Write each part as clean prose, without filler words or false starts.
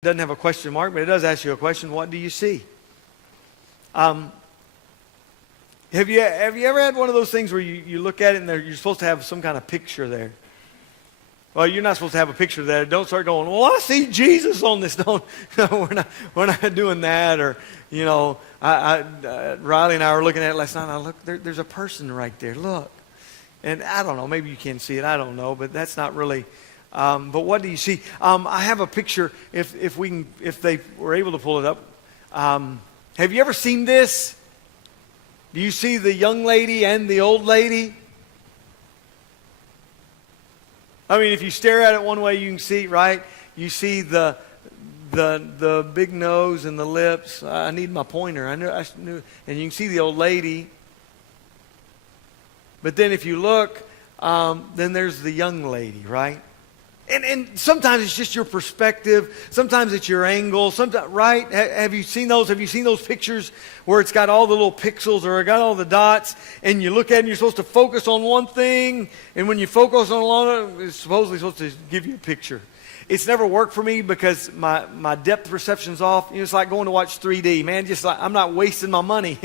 Doesn't have a question mark, but it does ask you a question. What do you see? Have you ever had one of those things where you look at it and you're supposed to have some kind of picture there? Well, you're not supposed to have a picture there. Don't start going, well, I see Jesus on this. Don't, no, we're not doing that. Or, you know, Riley and I were looking at it last night. And I look, there's a person right there. Look. And I don't know, maybe you can see it. I don't know, but that's not really... but what do you see? I have a picture, if they were able to pull it up. Have you ever seen this? Do you see the young lady and the old lady? I mean, if you stare at it one way, you can see, right? You see the big nose and the lips. I need my pointer. I knew, and you can see the old lady. But then if you look, then there's the young lady, right? And sometimes it's just your perspective. Sometimes it's your angle. Sometimes, right? Have you seen those? Have you seen those pictures where it's got all the little pixels or it got all the dots, and you look at it and you're supposed to focus on one thing, and when you focus on one, it's supposedly supposed to give you a picture. It's never worked for me because my depth perception's off. You know, it's like going to watch 3D, man. Just like I'm not wasting my money.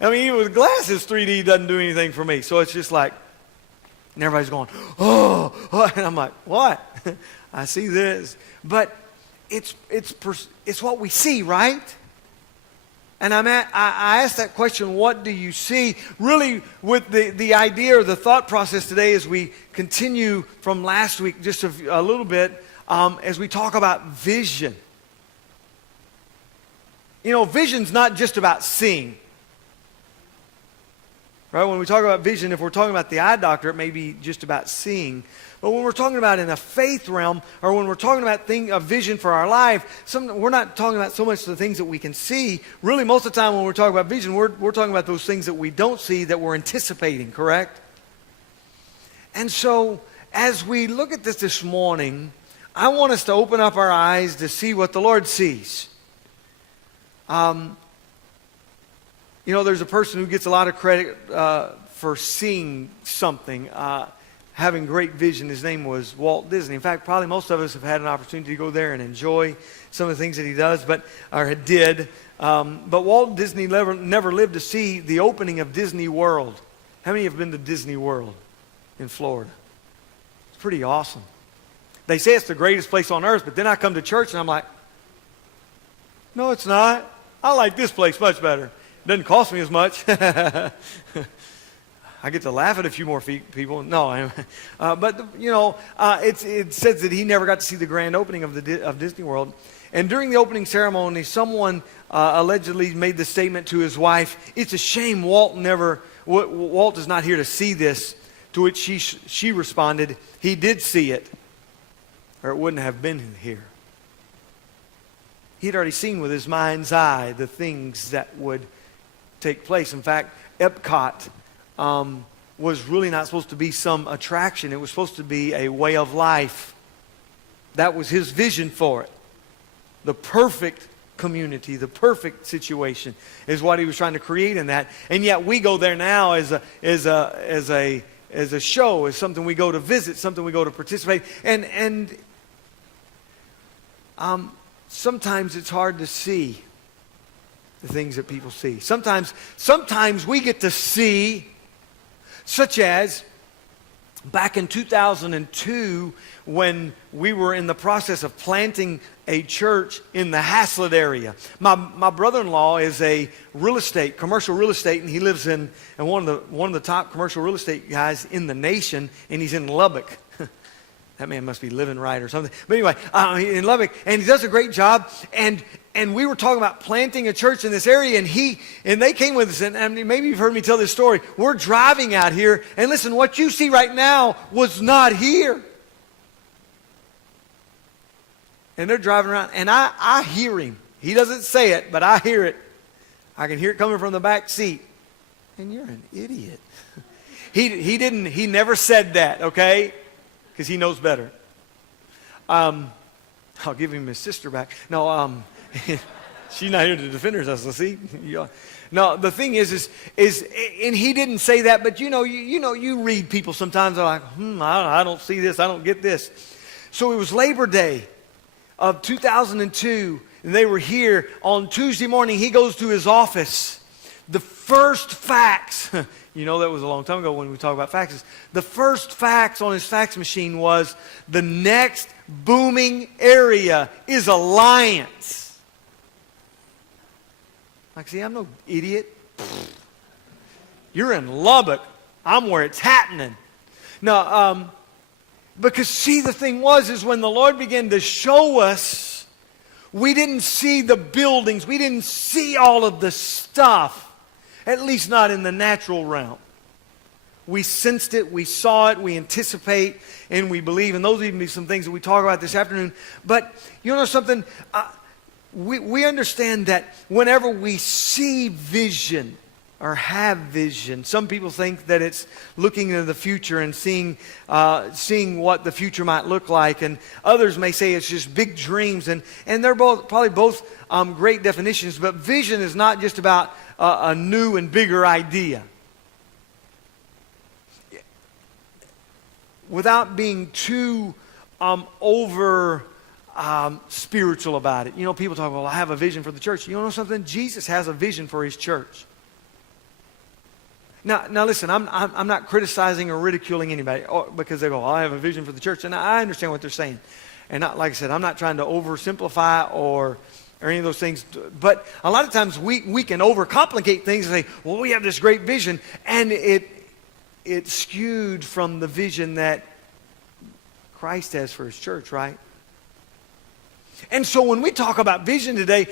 I mean, even with glasses, 3D doesn't do anything for me. So it's just like, and everybody's going, oh, and I'm like, what? I see this. But it's what we see, right? And I asked that question, what do you see? Really, with the idea or the thought process today as we continue from last week just a little bit, as we talk about vision. You know, vision's not just about seeing. Right? When we talk about vision, if we're talking about the eye doctor, it may be just about seeing. But when we're talking about in a faith realm, or when we're talking about a vision for our life, we're not talking about so much the things that we can see. Really, most of the time when we're talking about vision, we're talking about those things that we don't see that we're anticipating, correct? And so, as we look at this morning, I want us to open up our eyes to see what the Lord sees. You know, there's a person who gets a lot of credit for seeing something, having great vision. His name was Walt Disney. In fact, probably most of us have had an opportunity to go there and enjoy some of the things that he does, or did. But Walt Disney never lived to see the opening of Disney World. How many have been to Disney World in Florida? It's pretty awesome. They say it's the greatest place on earth, but then I come to church and I'm like, no, it's not. I like this place much better. Doesn't cost me as much. I get to laugh at a few more people. No, but you know, it says that he never got to see the grand opening of Disney World. And during the opening ceremony, someone allegedly made the statement to his wife, "It's a shame Walt is not here to see this." To which she responded, "He did see it, or it wouldn't have been here." He'd already seen with his mind's eye the things that would take place. In fact, Epcot was really not supposed to be some attraction. It was supposed to be a way of life. That was his vision for it. The perfect community, the perfect situation is what he was trying to create in that. And yet we go there now as a show, as something we go to visit, something we go to participate. And sometimes it's hard to see the things that people see. Sometimes we get to see, such as back in 2002 when we were in the process of planting a church in the Haslett area. My brother-in-law is a commercial real estate, and he lives in one of the top commercial real estate guys in the nation, and he's in Lubbock. That man must be living right or something. But anyway, in Lubbock, and he does a great job. And we were talking about planting a church in this area, and they came with us. And maybe you've heard me tell this story. We're driving out here, and listen, what you see right now was not here. And they're driving around, and I hear him. He doesn't say it, but I hear it. I can hear it coming from the back seat. And you're an idiot. He never said that, okay? Because he knows better. I'll give him his sister back. No, she's not here to defend herself. See, no. The thing is, and he didn't say that. But you read people sometimes. They're like, I don't see this. I don't get this. So it was Labor Day, of 2002, and they were here on Tuesday morning. He goes to his office. The first fax, you know that was a long time ago when we talk about faxes. The first fax on his fax machine was, the next booming area is Alliance. Like, see, I'm no idiot. You're in Lubbock. I'm where it's happening. Now, because see, the thing is when the Lord began to show us, we didn't see the buildings. We didn't see all of the stuff. At least not in the natural realm. We sensed it, we saw it, we anticipate, and we believe. And those will even be some things that we talk about this afternoon. But you know something? We understand that whenever we see vision or have vision, some people think that it's looking into the future and seeing what the future might look like. And others may say it's just big dreams. And they're probably both great definitions. But vision is not just about a new and bigger idea. Without being too over spiritual about it. You know, people talk, well, I have a vision for the church. You know something? Jesus has a vision for his church. Now listen, I'm not criticizing or ridiculing anybody because they go, I have a vision for the church. And I understand what they're saying. And like I said, I'm not trying to oversimplify or any of those things. But a lot of times we can overcomplicate things and say, well, we have this great vision. And it's skewed from the vision that Christ has for his church, right? And so when we talk about vision today,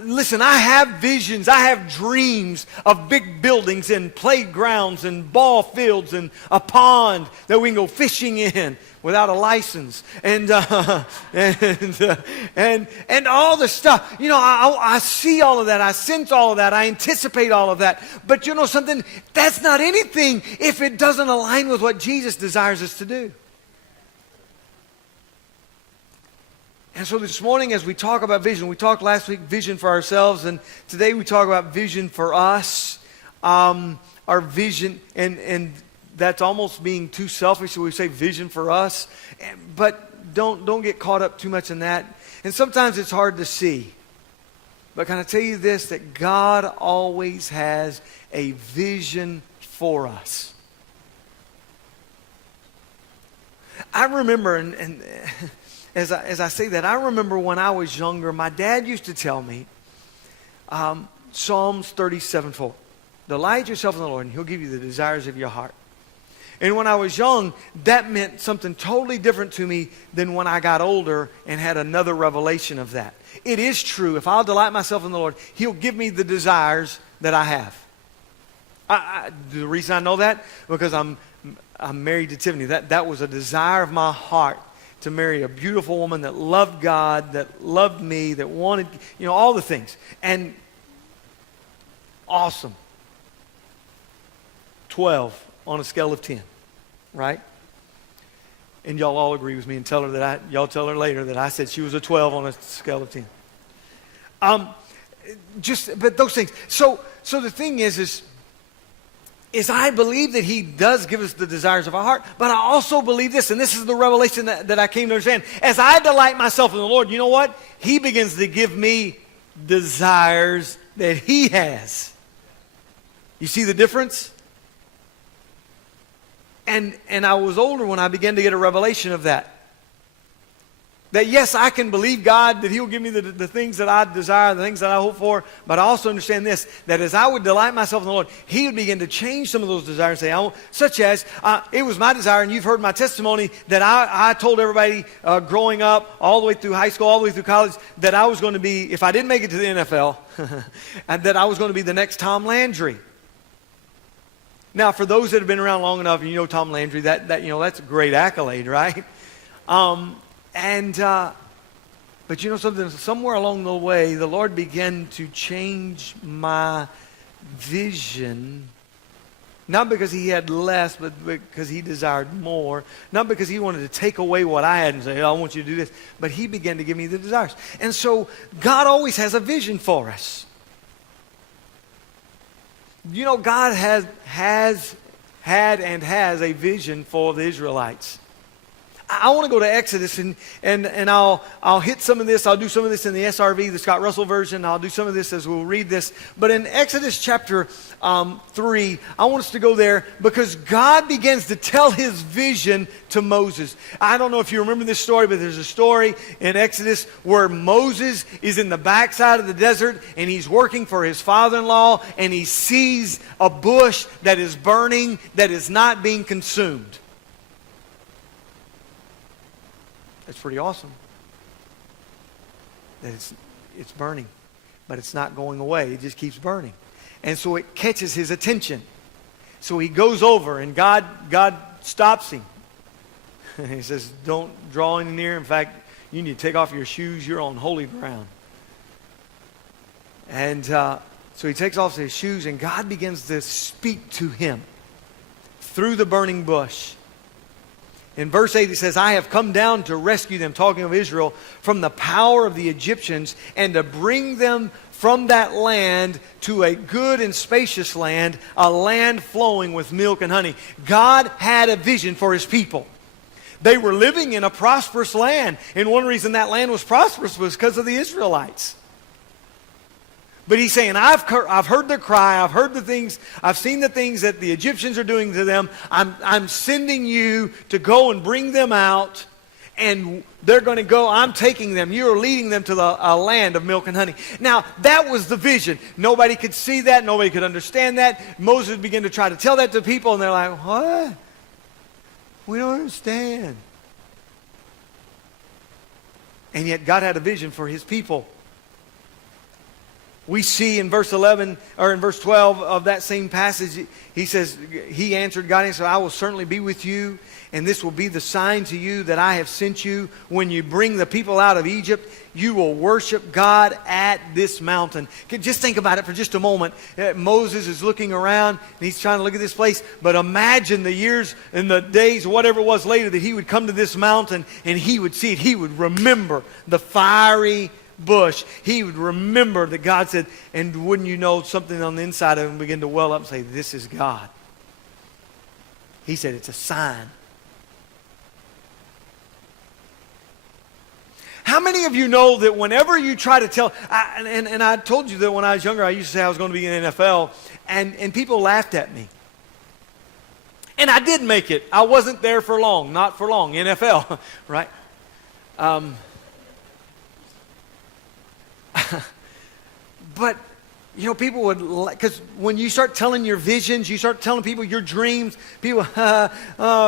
listen, I have visions, I have dreams of big buildings and playgrounds and ball fields and a pond that we can go fishing in without a license and all the stuff. You know, I see all of that, I sense all of that, I anticipate all of that. But you know something? That's not anything if it doesn't align with what Jesus desires us to do. And so this morning as we talk about vision, we talked last week vision for ourselves, and today we talk about vision for us. Our vision, and that's almost being too selfish, so we say vision for us. But don't get caught up too much in that. And sometimes it's hard to see. But can I tell you this, that God always has a vision for us. I remember, and as I say that, I remember when I was younger, my dad used to tell me Psalms 37:4. Delight yourself in the Lord, and he'll give you the desires of your heart. And when I was young, that meant something totally different to me than when I got older and had another revelation of that. It is true. If I'll delight myself in the Lord, he'll give me the desires that I have. The reason I know that, because I'm married to Tiffany. That was a desire of my heart, to marry a beautiful woman that loved God, that loved me, that wanted, you know, all the things. And awesome. 12 on a scale of 10, right? And y'all all agree with me and tell her y'all tell her later that I said she was a 12 on a scale of 10. But those things. So the thing is I believe that he does give us the desires of our heart, but I also believe this, and this is the revelation that I came to understand. As I delight myself in the Lord, you know what? He begins to give me desires that he has. You see the difference? And I was older when I began to get a revelation of that. That yes, I can believe God, that he'll give me the things that I desire, the things that I hope for. But I also understand this, that as I would delight myself in the Lord, he would begin to change some of those desires. Such as, it was my desire, and you've heard my testimony, that I told everybody growing up, all the way through high school, all the way through college, that I was going to be, if I didn't make it to the NFL, and that I was going to be the next Tom Landry. Now, for those that have been around long enough, and you know Tom Landry, that's a great accolade, right? But you know something, somewhere along the way, the Lord began to change my vision, not because he had less, but because he desired more, not because he wanted to take away what I had and say, I want you to do this, but he began to give me the desires. And so God always has a vision for us. You know, God has had and has a vision for the Israelites. I want to go to Exodus and I'll hit some of this. I'll do some of this in the SRV, the Scott Russell version. I'll do some of this as we'll read this. But in Exodus chapter 3, I want us to go there because God begins to tell his vision to Moses. I don't know if you remember this story, but there's a story in Exodus where Moses is in the backside of the desert and he's working for his father-in-law and he sees a bush that is burning, that is not being consumed. That's pretty awesome. That it's burning, but it's not going away. It just keeps burning. And so it catches his attention. So he goes over and God stops him. He says, don't draw any near. In fact, you need to take off your shoes. You're on holy ground. And so he takes off his shoes and God begins to speak to him through the burning bush. In verse 8 he says, I have come down to rescue them, talking of Israel, from the power of the Egyptians and to bring them from that land to a good and spacious land, a land flowing with milk and honey. God had a vision for his people. They were living in a prosperous land. And one reason that land was prosperous was because of the Israelites. But he's saying, I've heard their cry, I've heard the things, I've seen the things that the Egyptians are doing to them. I'm sending you to go and bring them out, and they're going to go, I'm taking them, you're leading them to a land of milk and honey. Now, that was the vision. Nobody could see that, nobody could understand that. Moses began to try to tell that to people, and they're like, what? We don't understand. And yet God had a vision for his people. We see in verse 11 or in verse 12 of that same passage, he says, he answered God and said, I will certainly be with you, and this will be the sign to you that I have sent you. When you bring the people out of Egypt, you will worship God at this mountain. Just think about it for just a moment. Moses is looking around and he's trying to look at this place, but imagine the years and the days, whatever it was later, that he would come to this mountain and he would see it. He would remember the fiery bush. He would remember that God said, and wouldn't you know, something on the inside of him began to well up and say, this is God. He said it's a sign. How many of you know that whenever you try to tell, and I told you that when I was younger, I used to say I was going to be in the NFL, and people laughed at me. And I did make it. I wasn't there for long, not for long, NFL, right? But, you know, people would, because when you start telling your visions, you start telling people your dreams, people,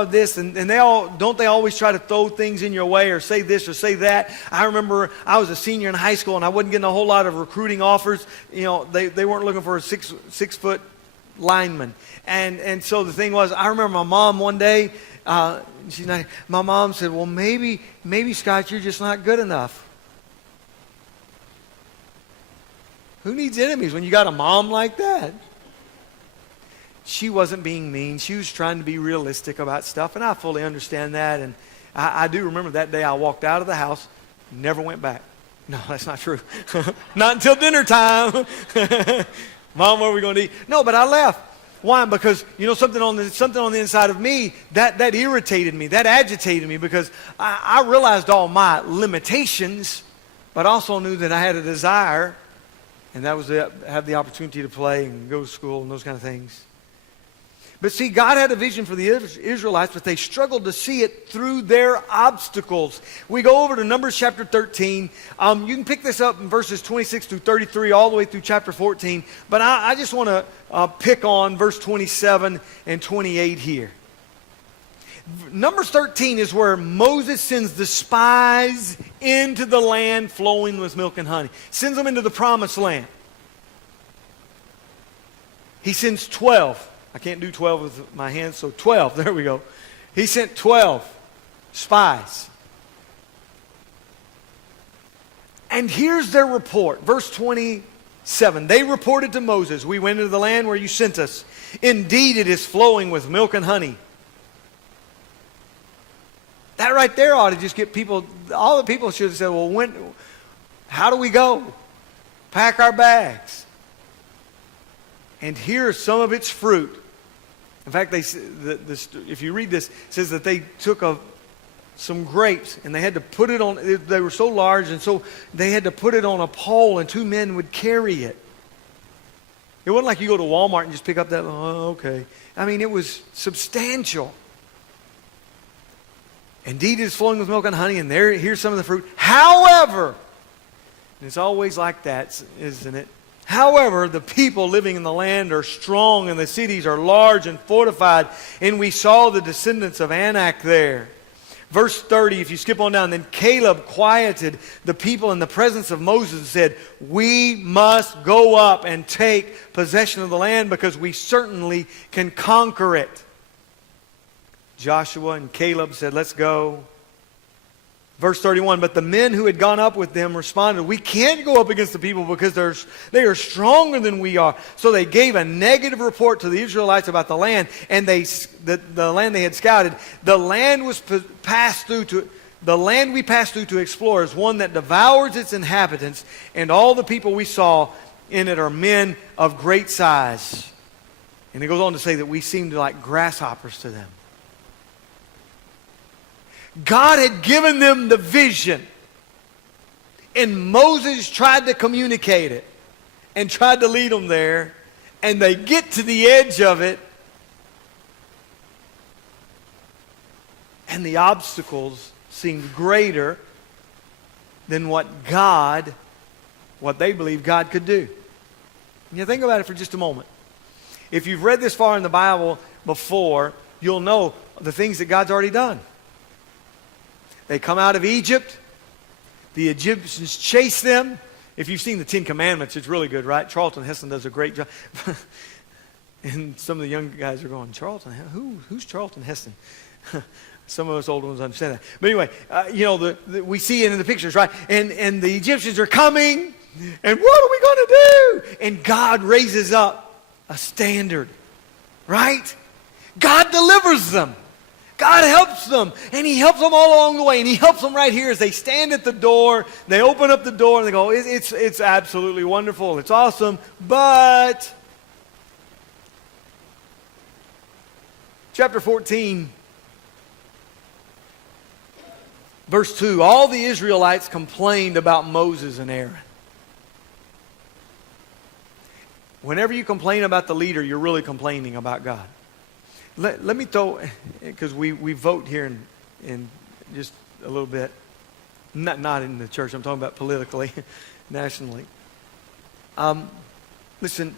this, and they always try to throw things in your way or say this or say that. I remember I was a senior in high school and I wasn't getting a whole lot of recruiting offers. You know, they weren't looking for a six foot lineman. And so the thing was, I remember my mom one day, my mom said, well, maybe Scott, you're just not good enough. Who needs enemies when you got a mom like that? She wasn't being mean. She was trying to be realistic about stuff, and I fully understand that. And I do remember that day I walked out of the house, never went back. No, that's not true. Not until dinner time. Mom, what are we going to eat? No, but I left. Why? Because, you know, something on the inside of me, that irritated me, that agitated me, because I realized all my limitations, but also knew that I had a desire. And that was to have the opportunity to play and go to school and those kind of things. But see, God had a vision for the Israelites, but they struggled to see it through their obstacles. We go over to Numbers chapter 13. You can pick this up in verses 26 through 33, all the way through chapter 14. But I just want to pick on verse 27 and 28 here. Numbers 13 is where Moses sends the spies into the land flowing with milk and honey. Sends them into the promised land. He sends 12. I can't do 12 with my hands, so 12. There we go. He sent 12 spies. And here's their report. Verse 27. They reported to Moses, we went into the land where you sent us. Indeed, it is flowing with milk and honey. That right there ought to just get people, all the people should have said, well, how do we go? Pack our bags. And here's some of its fruit. In fact, if you read this, it says that they took some grapes, and they had to put it on, they were so large, and so they had to put it on a pole, and two men would carry it. It wasn't like you go to Walmart and just pick up that, oh, okay. I mean, it was substantial. Indeed, it is flowing with milk and honey, and here's some of the fruit. However, and it's always like that, isn't it? However, the people living in the land are strong, and the cities are large and fortified, and we saw the descendants of Anak there. Verse 30, if you skip on down, then Caleb quieted the people in the presence of Moses and said, we must go up and take possession of the land because we certainly can conquer it. Joshua and Caleb said, let's go. Verse 31, but the men who had gone up with them responded, we can't go up against the people because they are stronger than we are. So they gave a negative report to the Israelites about the land, and the land they had scouted. The land we passed through to explore is one that devours its inhabitants, and all the people we saw in it are men of great size. And he goes on to say that we seemed like grasshoppers to them. God had given them the vision, and Moses tried to communicate it and tried to lead them there, and they get to the edge of it, and the obstacles seemed greater than what they believed God could do. You think about it for just a moment. If you've read this far in the Bible before, you'll know the things that God's already done. They come out of Egypt. The Egyptians chase them. If you've seen the Ten Commandments, it's really good, right? Charlton Heston does a great job. And some of the young guys are going, Charlton? Who's Charlton Heston? Some of us older ones understand that. But anyway, we see it in the pictures, right? And the Egyptians are coming. And what are we going to do? And God raises up a standard, right? God delivers them. God helps them, and He helps them all along the way, and He helps them right here as they stand at the door. They open up the door, and they go, it's absolutely wonderful. It's awesome, but chapter 14, verse 2, all the Israelites complained about Moses and Aaron. Whenever you complain about the leader, you're really complaining about God. Let me throw, because we vote here in just a little bit. Not in the church, I'm talking about politically, nationally. Listen,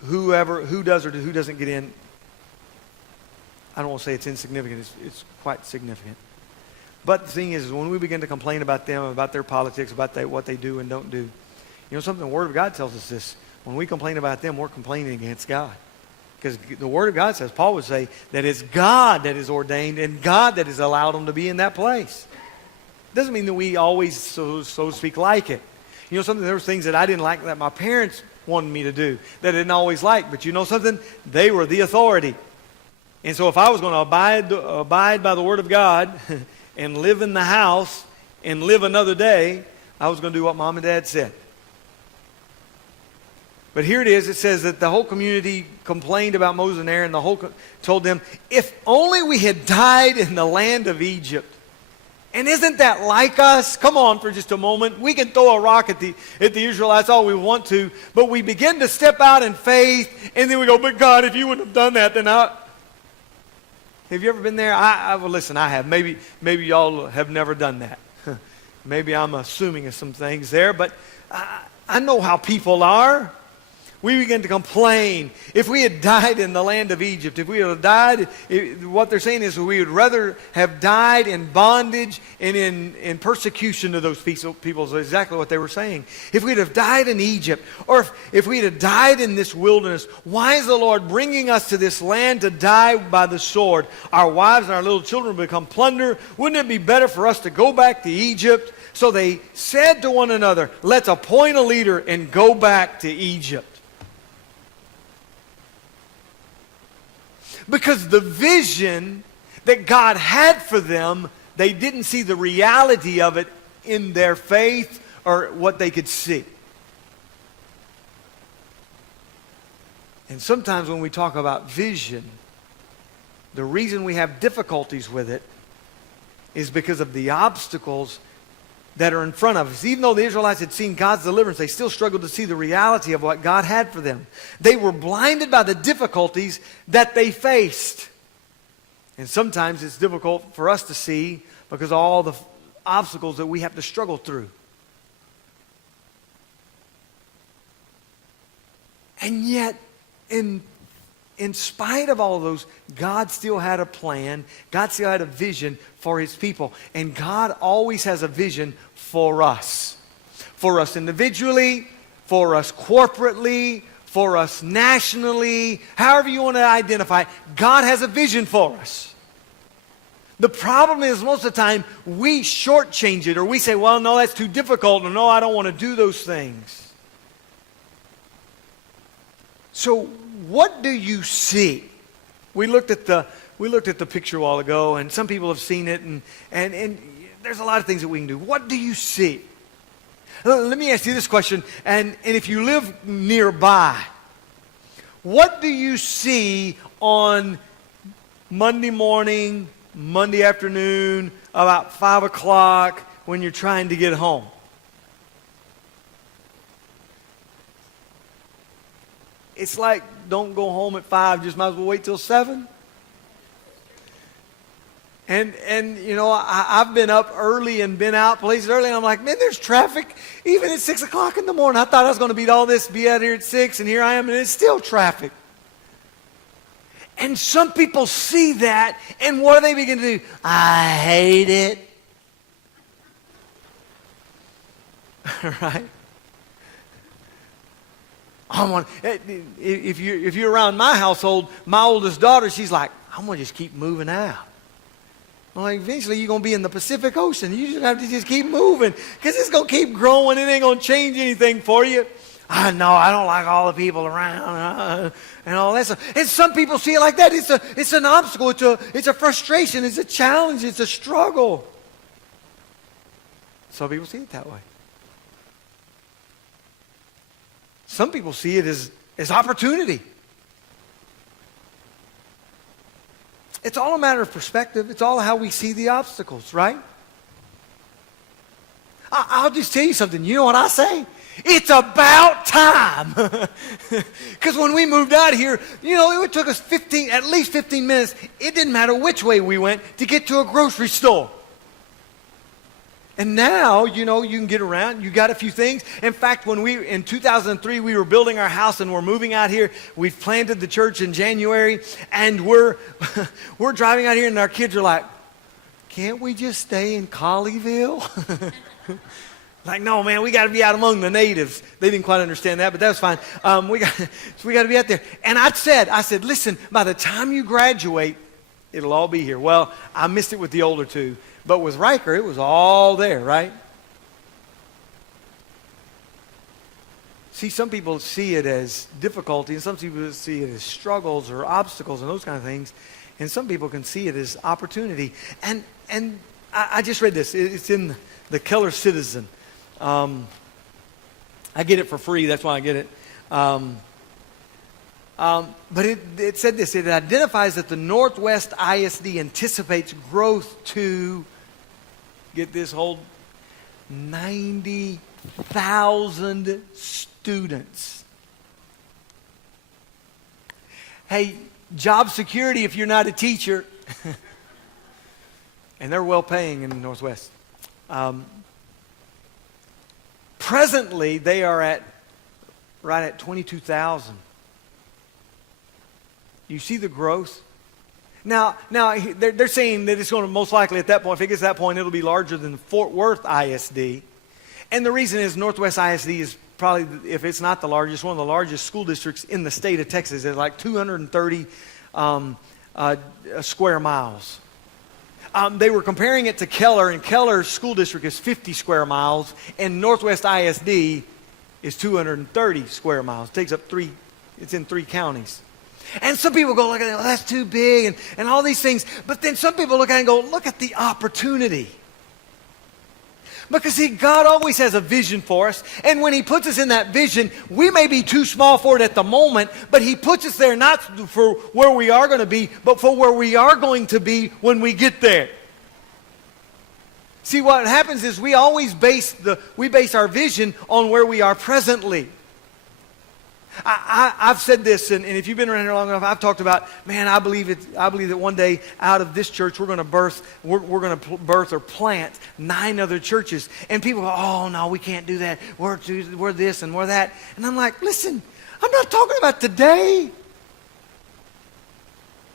who does or who doesn't get in, I don't want to say it's insignificant, it's quite significant. But the thing is when we begin to complain about them, about their politics, about what they do and don't do, you know something, the Word of God tells us this. When we complain about them, we're complaining against God. Because the Word of God says, Paul would say, that it's God that is ordained and God that has allowed them to be in that place. Doesn't mean that we always, so to speak, like it. You know something, there were things that I didn't like that my parents wanted me to do that I didn't always like. But you know something? They were the authority. And so if I was going to abide by the Word of God and live in the house and live another day, I was going to do what Mom and Dad said. But here it is. It says that the whole community complained about Moses and Aaron. Told them, if only we had died in the land of Egypt. And isn't that like us? Come on for just a moment. We can throw a rock at the Israelites all we want to. But we begin to step out in faith. And then we go, but God, if you wouldn't have done that, then I... Have you ever been there? Well, listen, I have. Maybe y'all have never done that. Maybe I'm assuming of some things there. But I know how people are. We begin to complain. If we had died in the land of Egypt, if we had died, what they're saying is we would rather have died in bondage and in persecution to those people is exactly what they were saying. If we'd have died in Egypt, or if we'd have died in this wilderness, why is the Lord bringing us to this land to die by the sword? Our wives and our little children become plunder. Wouldn't it be better for us to go back to Egypt? So they said to one another, let's appoint a leader and go back to Egypt. Because the vision that God had for them, they didn't see the reality of it in their faith or what they could see. And sometimes when we talk about vision, the reason we have difficulties with it is because of the obstacles that are in front of us. Even though the Israelites had seen God's deliverance, they still struggled to see the reality of what God had for them. They were blinded by the difficulties that they faced. And sometimes it's difficult for us to see because of all the obstacles that we have to struggle through. And yet, in spite of all of those, God still had a plan. God still had a vision for His people. And God always has a vision for us. For us individually, for us corporately, for us nationally, however you want to identify it, God has a vision for us. The problem is most of the time we shortchange it, or we say, well, no, that's too difficult, or no, I don't want to do those things. So what do you see? We looked at the picture a while ago, and some people have seen it, and there's a lot of things that we can do. What do you see? Let me ask you this question, and if you live nearby, what do you see on Monday morning, Monday afternoon, about 5 o'clock when you're trying to get home? It's like, don't go home at 5, just might as well wait till 7. And you know, I've been up early and been out places early, and I'm like, man, there's traffic even at 6 o'clock in the morning. I thought I was going to beat all this, be out here at 6, and here I am, and it's still traffic. And some people see that, and what do they begin to do? I hate it. Right? If you're around my household, my oldest daughter, she's like, I'm going to just keep moving out. I'm like, eventually you're going to be in the Pacific Ocean. You just have to just keep moving because it's going to keep growing. It ain't going to change anything for you. I know, I don't like all the people around and all that stuff. And some people see it like that. It's an obstacle. It's a frustration. It's a challenge. It's a struggle. Some people see it that way. Some people see it as opportunity. It's all a matter of perspective. It's all how we see the obstacles, right? I'll just tell you something. You know what I say? It's about time. Because when we moved out of here, you know, it took us at least 15 minutes. It didn't matter which way we went to get to a grocery store. And now, you know, you can get around. You got a few things. In fact, in 2003, we were building our house and we're moving out here. We've planted the church in January, and we're driving out here, and our kids are like, can't we just stay in Colleyville? Like, no, man, we got to be out among the natives. They didn't quite understand that, but that was fine. We got to be out there. And I said, listen, by the time you graduate, it'll all be here. Well, I missed it with the older two. But with Riker, it was all there, right? See, some people see it as difficulty, and some people see it as struggles or obstacles and those kind of things. And some people can see it as opportunity. And I just read this. It's in the Keller Citizen. I get it for free. That's why I get it. But it said this. It identifies that the Northwest ISD anticipates growth to, get this, hold, 90,000 students. Hey, job security if you're not a teacher. And they're well paying in the Northwest. Presently, they are right at 22,000. You see the growth? Now they're saying that it's going to most likely at that point, if it gets to that point, it'll be larger than Fort Worth ISD. And the reason is Northwest ISD is probably, if it's not the largest, one of the largest school districts in the state of Texas. It's like 230 square miles. They were comparing it to Keller, and Keller's school district is 50 square miles, and Northwest ISD is 230 square miles. It takes up it's in 3 counties. And some people go, look at it, well, that's too big, and all these things. But then some people look at it and go, look at the opportunity. Because see, God always has a vision for us. And when He puts us in that vision, we may be too small for it at the moment, but He puts us there not for where we are going to be, but for where we are going to be when we get there. See, what happens is we always base our vision on where we are presently. I've said this, and if you've been around here long enough, I've talked about, man, I believe that one day out of this church we're going to birth or plant 9 other churches. And people go, oh no, we can't do that. We're this and we're that. And I'm like, listen, I'm not talking about today.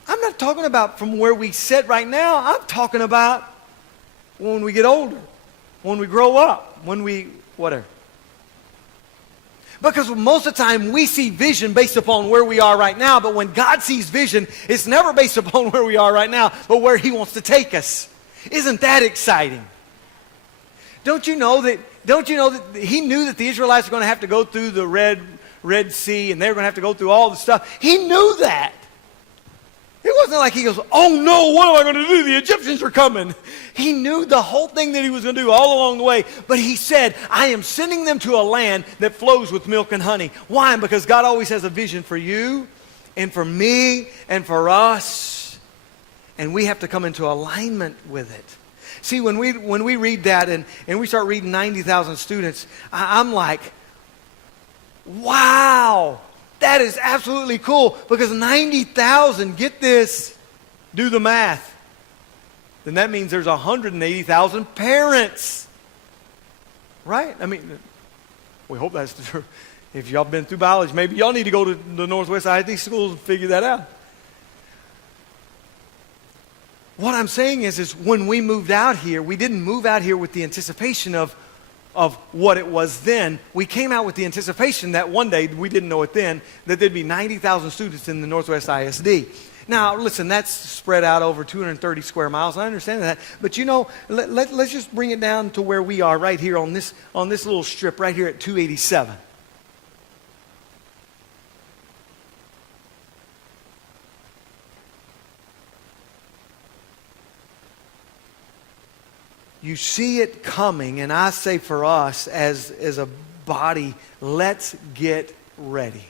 I'm not talking about from where we sit right now. I'm talking about when we get older, when we grow up, whatever. Because most of the time we see vision based upon where we are right now, but when God sees vision, it's never based upon where we are right now, but where He wants to take us. Isn't that exciting? Don't you know that He knew that the Israelites were going to have to go through the Red Sea, and they were going to have to go through all the stuff? He knew that. It wasn't like He goes, oh no, what am I going to do? The Egyptians are coming. He knew the whole thing that He was going to do all along the way. But He said, I am sending them to a land that flows with milk and honey. Why? Because God always has a vision for you and for me and for us. And we have to come into alignment with it. See, when we read that and we start reading 90,000 students, I'm like, wow. That is absolutely cool, because 90,000, get this, do the math. Then that means there's 180,000 parents. Right? I mean, we hope that's true. If y'all been through biology, maybe y'all need to go to the Northwest ISD schools and figure that out. What I'm saying is when we moved out here, we didn't move out here with the anticipation of what it was then. We came out with the anticipation that one day, we didn't know it then, that there'd be 90,000 students in the Northwest ISD. Now, listen, that's spread out over 230 square miles. I understand that. But let's just bring it down to where we are right here on this little strip right here at 287. You see it coming, and I say for us as a body, let's get ready.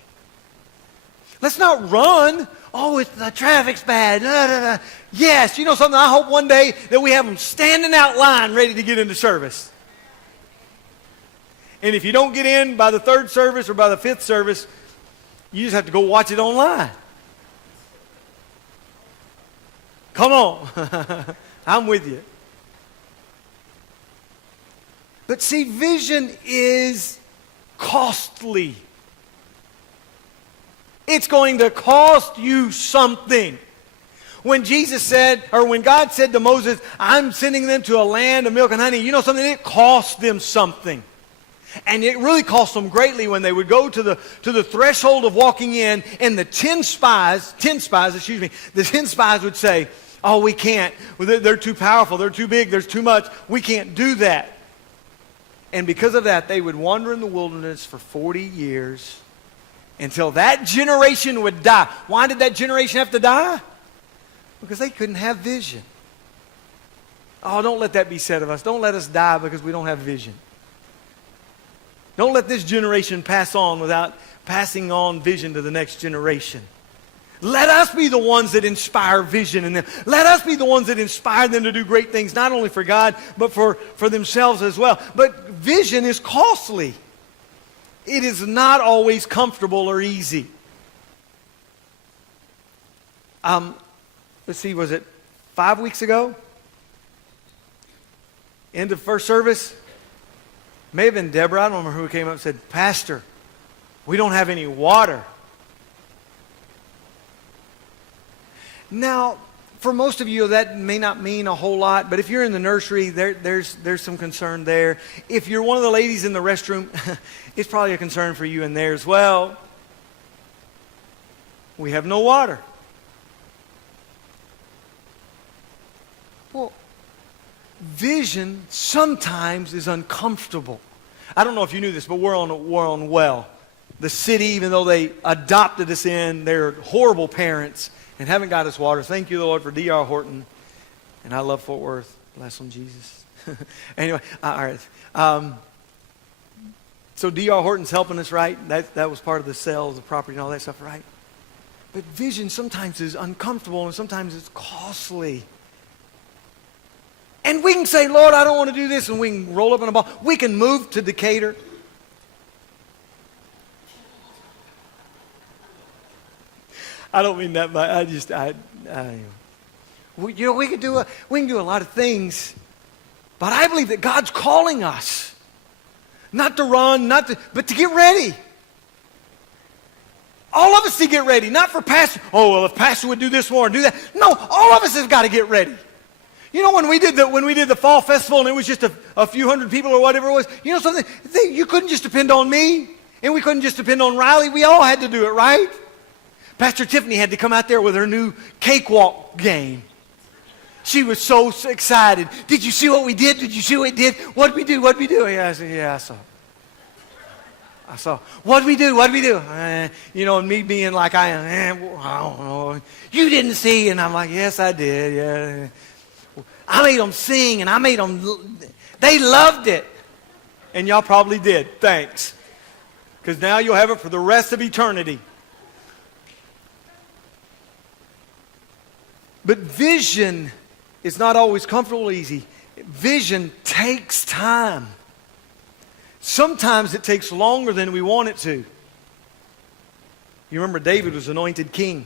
Let's not run. Oh, the traffic's bad. Da, da, da. Yes, you know something? I hope one day that we have them standing out line ready to get into service. And if you don't get in by the 3rd service or by the 5th service, you just have to go watch it online. Come on. I'm with you. But see, vision is costly. It's going to cost you something. When God said to Moses, I'm sending them to a land of milk and honey, you know something? It cost them something. And it really cost them greatly when they would go to the threshold of walking in, and the 10 spies would say, oh, we can't. They're too powerful. They're too big. There's too much. We can't do that. And because of that, they would wander in the wilderness for 40 years until that generation would die. Why did that generation have to die? Because they couldn't have vision. Oh, don't let that be said of us. Don't let us die because we don't have vision. Don't let this generation pass on without passing on vision to the next generation. Let us be the ones that inspire vision in them. Let us be the ones that inspire them to do great things, not only for God, but for themselves as well. But vision is costly. It is not always comfortable or easy. Let's see, was it 5 weeks ago? End of first service? May have been Deborah. I don't remember who came up and said, Pastor, we don't have any water. Now, for most of you, that may not mean a whole lot, but if you're in the nursery, there's some concern there. If you're one of the ladies in the restroom, it's probably a concern for you in there as well. We have no water. Well, vision sometimes is uncomfortable. I don't know if you knew this, but we're on Well. The city, even though they adopted us in, they're horrible parents and haven't got us water. Thank you, Lord, for D.R. Horton. And I love Fort Worth. Bless them, Jesus. Anyway, all right. So D.R. Horton's helping us, right? That was part of the sale of the property and all that stuff, right? But vision sometimes is uncomfortable and sometimes it's costly. And we can say, Lord, I don't want to do this, and we can roll up in a ball. We can move to Decatur. I don't mean that, but we can do a lot of things, but I believe that God's calling us not to run, but to get ready. All of us to get ready, not for pastor. Oh, well, if pastor would do this more and do that. No, all of us have got to get ready. You know, when we did the fall festival and it was just a few hundred people or whatever it was, you know something? You couldn't just depend on me, and we couldn't just depend on Riley. We all had to do it, right? Pastor Tiffany had to come out there with her new cakewalk game. She was so excited. Did you see what we did? Did you see what we did? What'd we do? What'd we do? Yeah, I said, yeah, I saw. What'd we do? What'd we do? You know, and me being like I am, I don't know. You didn't see. And I'm like, yes, I did. Yeah. I made them sing, and I made them, they loved it. And y'all probably did. Thanks. Because now you'll have it for the rest of eternity. But vision is not always comfortable or easy. Vision takes time. Sometimes it takes longer than we want it to. You remember David was anointed king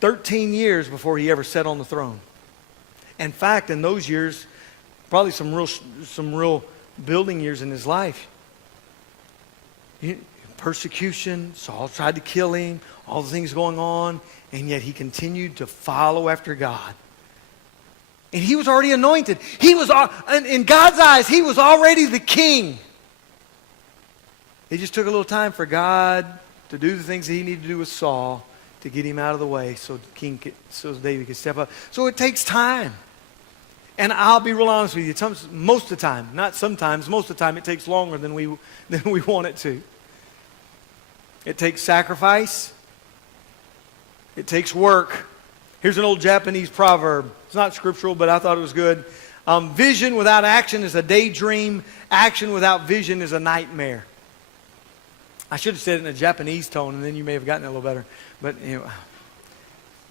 13 years before he ever sat on the throne. In fact, in those years, probably some real building years in his life. Persecution, Saul tried to kill him, all the things going on, and yet he continued to follow after God. And he was already anointed. In God's eyes, he was already the king. It just took a little time for God to do the things that he needed to do with Saul to get him out of the way so David could step up. So it takes time. And I'll be real honest with you, most of the time, not sometimes, most of the time it takes longer than we want it to. It takes sacrifice. It takes work. Here's an old Japanese proverb. It's not scriptural, but I thought it was good. Vision without action is a daydream. Action without vision is a nightmare. I should have said it in a Japanese tone, and then you may have gotten it a little better. But,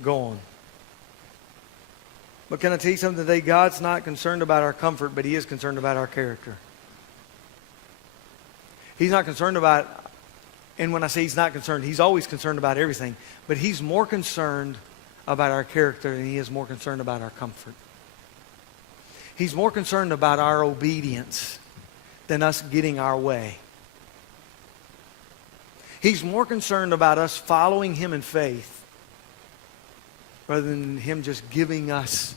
go on. But can I tell you something today? God's not concerned about our comfort, but he is concerned about our character. He's not concerned about, and when I say he's not concerned, he's always concerned about everything. But he's more concerned about our character than he is more concerned about our comfort. He's more concerned about our obedience than us getting our way. He's more concerned about us following him in faith rather than him just giving us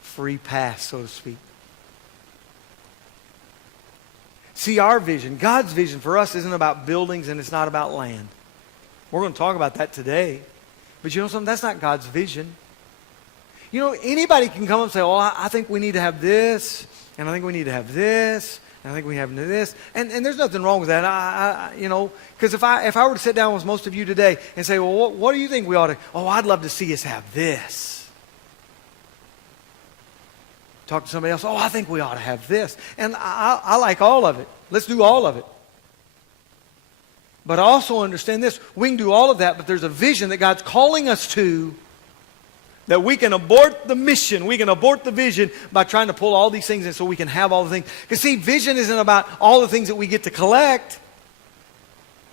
free pass, so to speak. See, our vision, God's vision for us isn't about buildings and it's not about land. We're going to talk about that today. But you know something? That's not God's vision. You know, anybody can come and say, oh, I think we need to have this, and I think we need to have this, and I think we have this. And there's nothing wrong with that. Because if I were to sit down with most of you today and say, well, what do you think we ought to? Oh, I'd love to see us have this. Talk to somebody else. Oh, I think we ought to have this. And I like all of it. Let's do all of it. But I also understand this. We can do all of that, but there's a vision that God's calling us to that we can abort the mission. We can abort the vision by trying to pull all these things in so we can have all the things. Because see, vision isn't about all the things that we get to collect.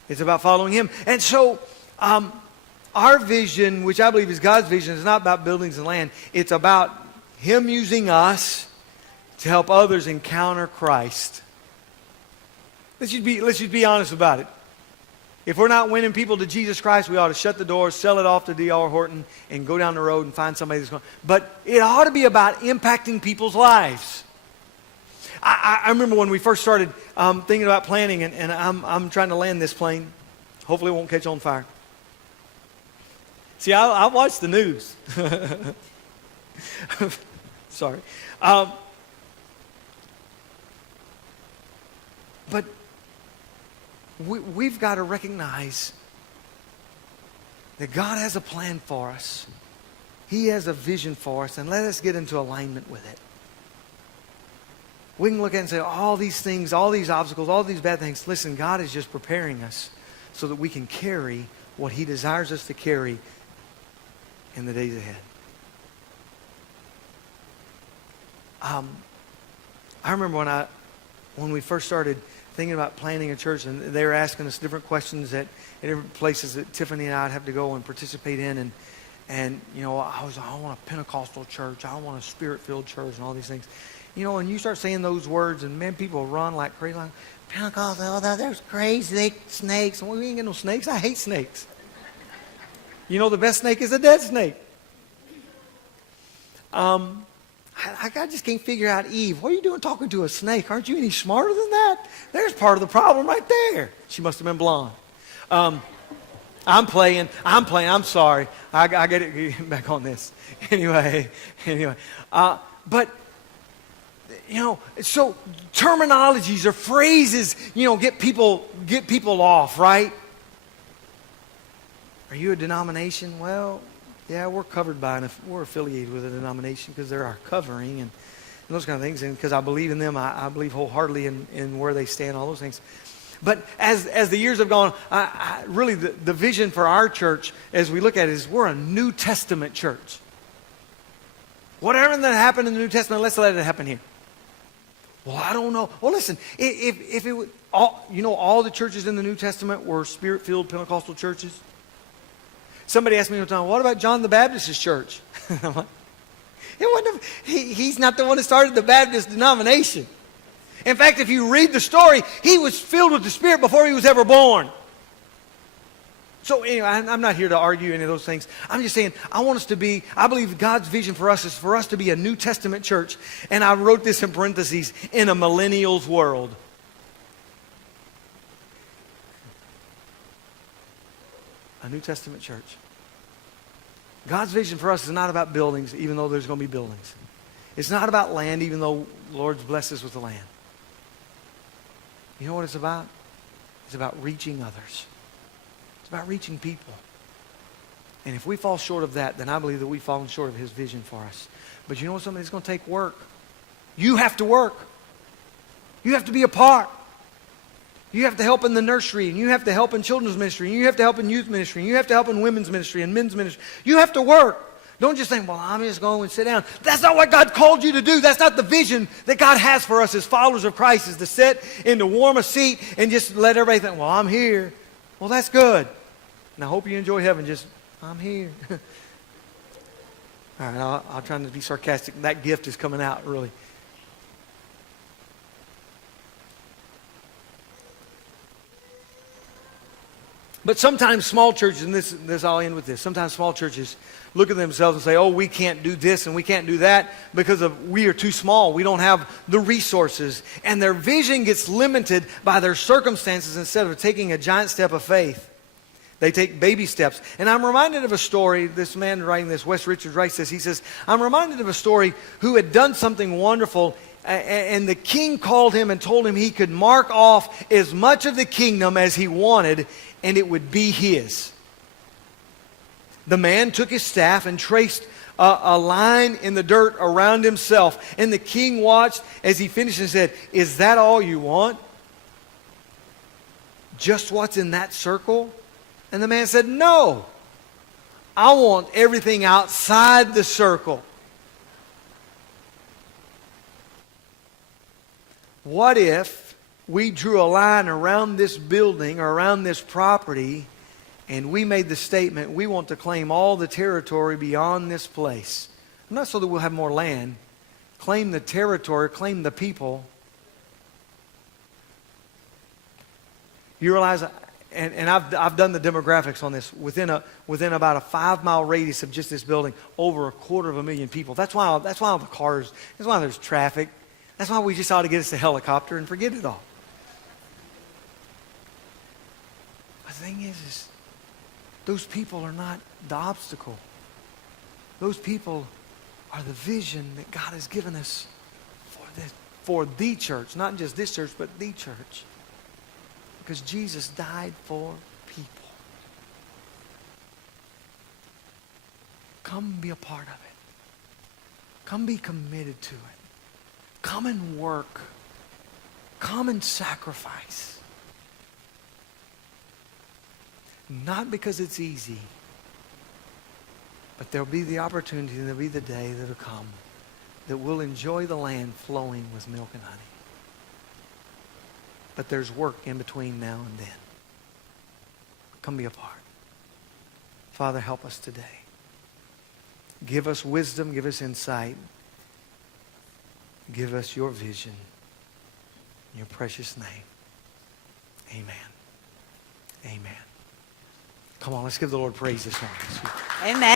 It's about following him. And so our vision, which I believe is God's vision, is not about buildings and land. It's about him using us to help others encounter Christ. Let's just be honest about it. If we're not winning people to Jesus Christ, we ought to shut the door, sell it off to D.R. Horton, and go down the road and find somebody that's going. But it ought to be about impacting people's lives. I remember when we first started thinking about planning, and I'm trying to land this plane. Hopefully it won't catch on fire. See, I watch the news. Sorry. But we've got to recognize that God has a plan for us. He has a vision for us, and let us get into alignment with it. We can look at it and say, all these things, all these obstacles, all these bad things. Listen, God is just preparing us so that we can carry what he desires us to carry in the days ahead. I remember when we first started thinking about planning a church, and they were asking us different questions at different places that Tiffany and I'd have to go and participate in, and I want a Pentecostal church, I want a Spirit-filled church, and all these things. And you start saying those words, and man, people run like crazy. Like, Pentecostal, there's crazy snakes. Well, we ain't got no snakes. I hate snakes. The best snake is a dead snake. I just can't figure out Eve. What are you doing talking to a snake? Aren't you any smarter than that? There's part of the problem right there. She must have been blonde. I'm playing. I'm sorry. I get it back on this. Anyway. But, so terminologies or phrases, get people off, right? Are you a denomination? Well, yeah, we're covered by we're affiliated with a denomination because they're our covering and those kind of things. And because I believe in them, I believe wholeheartedly in where they stand, all those things. But as the years have gone, really the vision for our church, as we look at it, is we're a New Testament church. Whatever that happened in the New Testament, let's let it happen here. Well, I don't know. Well, listen, if it would, all the churches in the New Testament were Spirit-filled Pentecostal churches. Somebody asked me one time, what about John the Baptist's church? I'm like, he's not the one that started the Baptist denomination. In fact, if you read the story, he was filled with the Spirit before he was ever born. So anyway, I'm not here to argue any of those things. I'm just saying, I believe God's vision for us is for us to be a New Testament church. And I wrote this in parentheses, in a millennials world. A New Testament church. God's vision for us is not about buildings, even though there's going to be buildings. It's not about land, even though the Lord's blessed us with the land. You know what it's about? It's about reaching others. It's about reaching people. And if we fall short of that, then I believe that we've fallen short of His vision for us. But you know what? Something that's going to take work. You have to work. You have to be a part. You have to help in the nursery, and you have to help in children's ministry, and you have to help in youth ministry, and you have to help in women's ministry and men's ministry. You have to work. Don't just think, well, I'm just going and sit down. That's not what God called you to do. That's not the vision that God has for us as followers of Christ, is to sit and to warm a seat and just let everybody think, well, I'm here. Well, that's good. And I hope you enjoy heaven. Just, I'm here. All right, I'll try not to be sarcastic. That gift is coming out, really. But sometimes small churches, and this I'll end with this. Sometimes small churches look at themselves and say, oh, we can't do this and we can't do that because we are too small. We don't have the resources. And their vision gets limited by their circumstances instead of taking a giant step of faith. They take baby steps. And I'm reminded of a story. This man writing this, Wes Richards, writes this. He says, I'm reminded of a story who had done something wonderful, and the king called him and told him he could mark off as much of the kingdom as he wanted, and it would be his. The man took his staff and traced a line in the dirt around himself. And the king watched as he finished and said, is that all you want? Just what's in that circle? And the man said, no. I want everything outside the circle. What if we drew a line around this building or around this property, and we made the statement, we want to claim all the territory beyond this place? Not so that we'll have more land. Claim the territory, claim the people. You realize, and I've done the demographics on this, within about a 5-mile radius of just this building, over 250,000 people. That's why all the cars, that's why there's traffic. That's why we just ought to get us a helicopter and forget it all. The thing is those people are not the obstacle. Those people are the vision that God has given us for the church. Not just this church, but the church. Because Jesus died for people. Come be a part of it. Come be committed to it. Come and work. Come and sacrifice. Not because it's easy, but there'll be the opportunity and there'll be the day that'll come that we'll enjoy the land flowing with milk and honey. But there's work in between now and then. Come be a part. Father, help us today. Give us wisdom, give us insight. Give us your vision. In your precious name. Amen. Amen. Come on, let's give the Lord praise this morning. Amen.